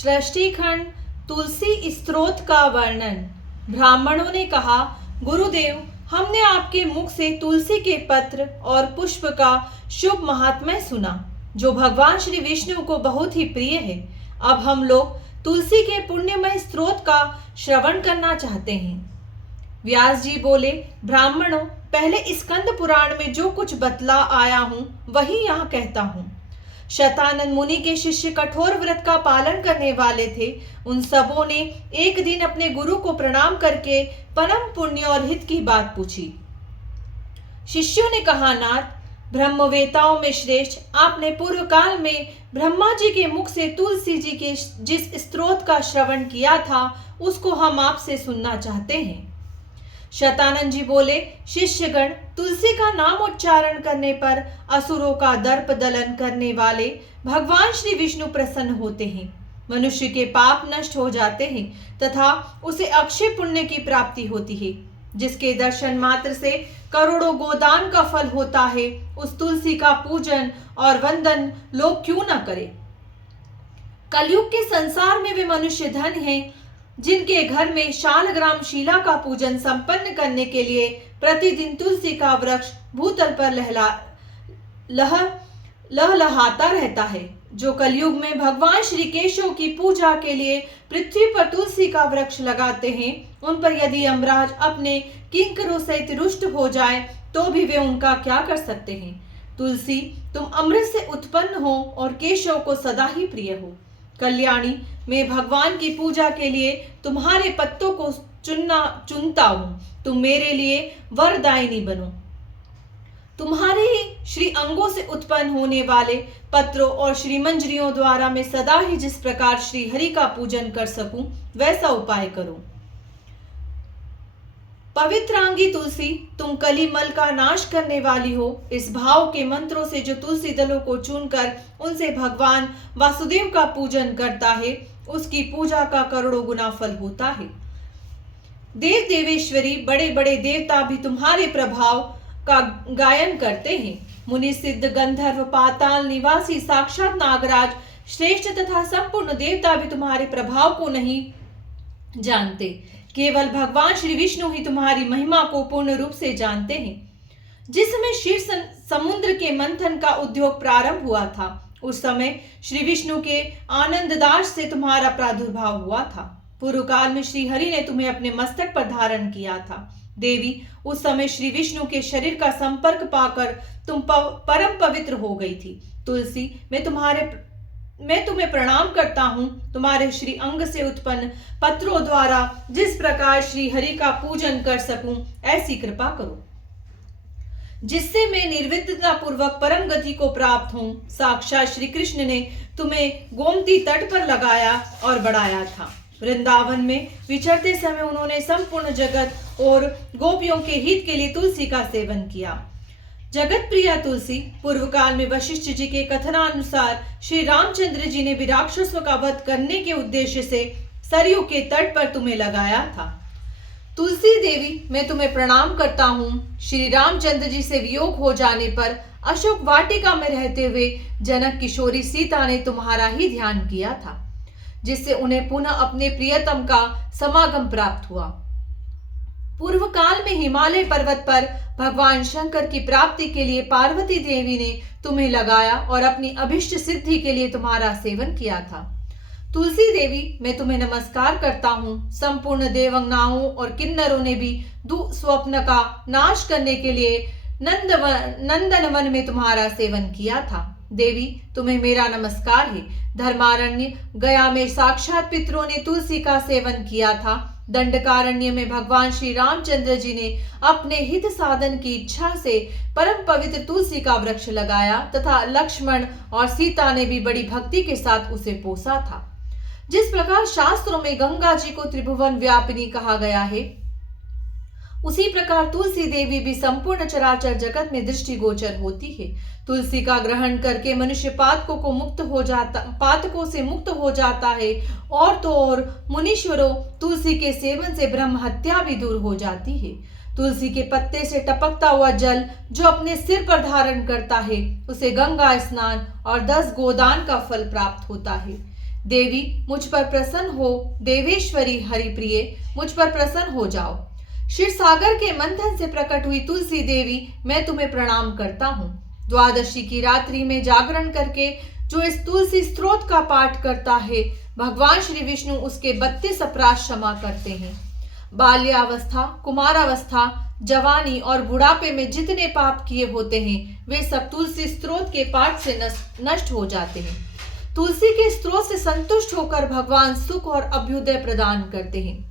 सृष्टि खंड तुलसी स्तोत्र का वर्णन। ब्राह्मणों ने कहा, गुरुदेव, हमने आपके मुख से तुलसी के पत्र और पुष्प का शुभ महात्म्य सुना, जो भगवान श्री विष्णु को बहुत ही प्रिय है। अब हम लोग तुलसी के पुण्यमय स्त्रोत का श्रवण करना चाहते हैं। व्यास जी बोले, ब्राह्मणों, पहले स्कंद पुराण में जो कुछ बतला आया हूं वही यहाँ कहता हूं। शतानंद मुनि के शिष्य कठोर व्रत का पालन करने वाले थे। उन सबों ने एक दिन अपने गुरु को प्रणाम करके परम पुण्य और हित की बात पूछी। शिष्यों ने कहा, नाथ, ब्रह्मवेताओं में श्रेष्ठ, आपने पूर्व काल में ब्रह्मा जी के मुख से तुलसी जी के जिस स्तोत्र का श्रवण किया था, उसको हम आपसे सुनना चाहते हैं। शतानंद जी बोले, शिष्यगण, तुलसी का नाम उच्चारण करने पर असुरों का दर्प दलन करने वाले भगवान श्री विष्णु प्रसन्न होते हैं। मनुष्य के पाप नष्ट हो जाते हैं तथा उसे अक्षय पुण्य की प्राप्ति होती है। जिसके दर्शन मात्र से करोड़ों गोदान का फल होता है, उस तुलसी का पूजन और वंदन लोग क्यों न करें। कलयुग के संसार में वे मनुष्य धन हैं जिनके घर में शालग्राम शिला का पूजन संपन्न करने के लिए प्रतिदिन तुलसी का वृक्ष भूतल पर लहलहाता रहता है। जो कलयुग में भगवान श्री केशव की पूजा के लिए पृथ्वी पर तुलसी का वृक्ष लगाते हैं, उन पर यदि यमराज अपने किंकरों सहित रुष्ट हो जाए तो भी वे उनका क्या कर सकते हैं। तुलसी, तुम अमृत से उत्पन्न हो और केशव को सदा ही प्रिय हो। कल्याणी, मैं भगवान की पूजा के लिए तुम्हारे पत्तों को चुनता हूं। तुम मेरे लिए वरदायिनी बनो। तुम्हारे ही श्री अंगों से उत्पन्न होने वाले पत्रों और श्रीमंजरियों द्वारा मैं सदा ही जिस प्रकार श्री हरि का पूजन कर सकूं, वैसा उपाय करो। पवित्रांगी तुलसी, तुम कलिमल का नाश करने वाली हो। इस भाव के मंत्रों से जो तुलसी दलों को चुनकर उनसे भगवान वासुदेव का पूजन करता है, उसकी पूजा का करोड़ों गुना फल होता है। देव देवेश्वरी, बड़े बड़े देवता भी तुम्हारे प्रभाव का गायन करते हैं। मुनि, सिद्ध, गंधर्व, पाताल निवासी साक्षात नागराज, श्रेष्ठ तथा संपूर्ण देवता भी तुम्हारे प्रभाव को नहीं जानते। केवल भगवान श्री विष्णु ही तुम्हारी महिमा को पूर्ण रूप से जानते हैं। जिस समय क्षीर समुद्र के मंथन का उद्योग प्रारंभ हुआ था, उस समय श्री विष्णु के आनंद दास से तुम्हारा प्रादुर्भाव हुआ था। पूर्व काल में श्री हरि ने तुम्हें अपने मस्तक पर धारण किया था। देवी, उस समय श्री विष्णु के शरीर का संपर्क पाकर तुम परम पवित्र हो गई थी। तुलसी, मैं तुम्हें प्रणाम करता हूँ। तुम्हारे श्री अंग से उत्पन्न पत्रों द्वारा जिस प्रकार श्री हरि का पूजन कर सकूं, ऐसी कृपा करो, जिससे मैं निर्विघ्नता पूर्वक परम गति को प्राप्त हूँ। साक्षात श्री कृष्ण ने तुम्हें गोमती तट पर लगाया और बढ़ाया था। वृंदावन में विचरते समय उन्होंने संपूर्ण जगत और गोपियों के हित के लिए तुलसी का सेवन किया। जगत प्रिया तुलसी, पूर्व काल में वशिष्ठ जी के कथनानुसार श्री रामचंद्र जी ने भी राक्षसों का वध करने के उद्देश्य से सरयू के तट पर तुम्हें लगाया था। तुलसी देवी, मैं तुम्हें प्रणाम करता हूँ। श्री रामचंद्र जी से वियोग हो जाने पर अशोक वाटिका में रहते हुए जनक किशोरी सीता ने तुम्हारा ही ध्यान किया था, जिससे उन्हें पुनः अपने प्रियतम का समागम प्राप्त हुआ। पूर्व काल में हिमालय पर्वत पर भगवान शंकर की प्राप्ति के लिए पार्वती देवी ने तुम्हें लगाया और अपनी अभिष्ट सिद्धि के लिए तुम्हारा सेवन किया था। तुलसी देवी, मैं तुम्हें नमस्कार करता हूँ। संपूर्ण देवंगनाओं और किन्नरों ने भी दुस्वप्न का नाश करने के लिए नंदनवन में तुम्हारा सेवन किया था। देवी, तुम्हें मेरा नमस्कार है। धर्मारण्य गया में साक्षात पितरों ने तुलसी का सेवन किया था। दंडकारण्य में भगवान श्री रामचंद्र जी ने अपने हित साधन की इच्छा से परम पवित्र तुलसी का वृक्ष लगाया तथा लक्ष्मण और सीता ने भी बड़ी भक्ति के साथ उसे पोसा था। जिस प्रकार शास्त्रों में गंगा जी को त्रिभुवन व्यापिनी कहा गया है, उसी प्रकार तुलसी देवी भी संपूर्ण चराचर जगत में दृष्टिगोचर होती है। तुलसी का ग्रहण करके मनुष्य पातकों से मुक्त हो जाता है, और तो और मुनीश्वरों, तुलसी के सेवन से ब्रह्म हत्या भी दूर हो जाती है। तुलसी के पत्ते से टपकता हुआ जल जो अपने सिर पर धारण करता है, उसे गंगा स्नान और 10 गोदान का फल प्राप्त होता है। देवी मुझ पर प्रसन्न हो, देवेश्वरी हरिप्रिय मुझ पर प्रसन्न हो जाओ। क्षीर सागर के मंथन से प्रकट हुई तुलसी देवी, मैं तुम्हें प्रणाम करता हूँ। द्वादशी की रात्रि में जागरण करके जो इस तुलसी स्त्रोत का पाठ करता है, भगवान श्री विष्णु उसके 32 अपराध क्षमा करते हैं। बाल्यावस्था, कुमारावस्था, जवानी और बुढ़ापे में जितने पाप किए होते हैं, वे सब तुलसी स्त्रोत के पाठ से नष्ट हो जाते हैं। तुलसी के स्त्रोत से संतुष्ट होकर भगवान सुख और अभ्युदय प्रदान करते हैं।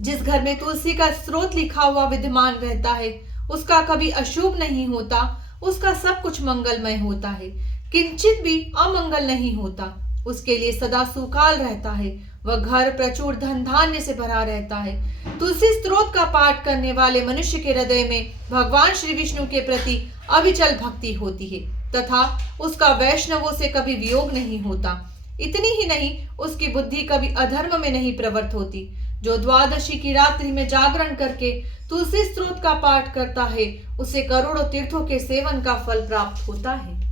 जिस घर में तुलसी का स्त्रोत लिखा हुआ विद्यमान रहता है, उसका कभी अशुभ नहीं होता, उसका सब कुछ मंगलमय होता है, किंचित भी अमंगल नहीं होता। उसके लिए सदा सुकाल रहता है, वह घर प्रचुर धन धान्य से भरा रहता है। तुलसी स्त्रोत का पाठ करने वाले मनुष्य के हृदय में भगवान श्री विष्णु के प्रति अविचल भक्ति होती है तथा उसका वैष्णवों से कभी वियोग नहीं होता। इतनी ही नहीं, उसकी बुद्धि कभी अधर्म में नहीं प्रवृत्त होती। जो द्वादशी की रात्रि में जागरण करके तुलसी स्त्रोत का पाठ करता है, उसे करोड़ों तीर्थों के सेवन का फल प्राप्त होता है।